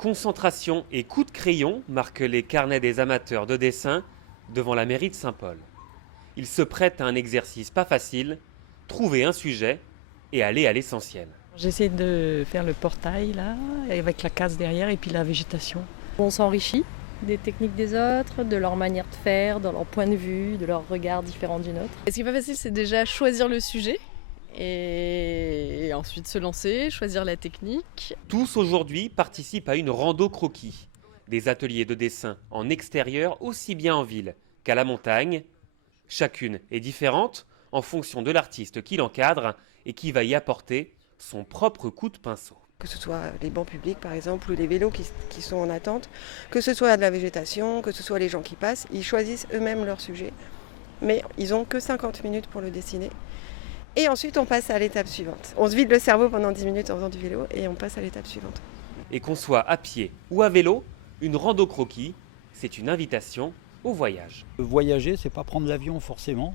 Concentration et coup de crayon marquent les carnets des amateurs de dessin devant la mairie de Saint-Paul. Ils se prêtent à un exercice pas facile, trouver un sujet et aller à l'essentiel. J'essaie de faire le portail là, avec la case derrière et puis la végétation. On s'enrichit des techniques des autres, de leur manière de faire, de leur point de vue, de leur regard différent du nôtre. Et ce qui est pas facile, c'est déjà choisir le sujet et ensuite se lancer, choisir la technique. Tous aujourd'hui participent à une rando croquis, des ateliers de dessin en extérieur aussi bien en ville qu'à la montagne. Chacune est différente en fonction de l'artiste qui l'encadre et qui va y apporter son propre coup de pinceau. Que ce soit les bancs publics par exemple ou les vélos qui sont en attente, que ce soit de la végétation, que ce soit les gens qui passent, ils choisissent eux-mêmes leur sujet, mais ils n'ont que 50 minutes pour le dessiner. Et ensuite on passe à l'étape suivante. On se vide le cerveau pendant 10 minutes en faisant du vélo et on passe à l'étape suivante. Et qu'on soit à pied ou à vélo, une rando croquis, c'est une invitation au voyage. Voyager, c'est pas prendre l'avion forcément,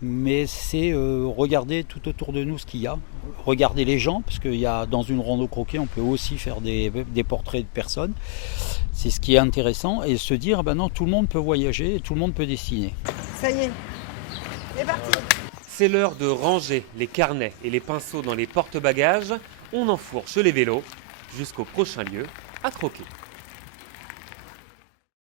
mais c'est regarder tout autour de nous ce qu'il y a, regarder les gens, parce qu'il y a dans une rando croquis, on peut aussi faire des portraits de personnes. C'est ce qui est intéressant, et se dire, ben non, tout le monde peut voyager et tout le monde peut dessiner. Ça y est, c'est parti. C'est l'heure de ranger les carnets et les pinceaux dans les porte-bagages. On enfourche les vélos jusqu'au prochain lieu à croquer.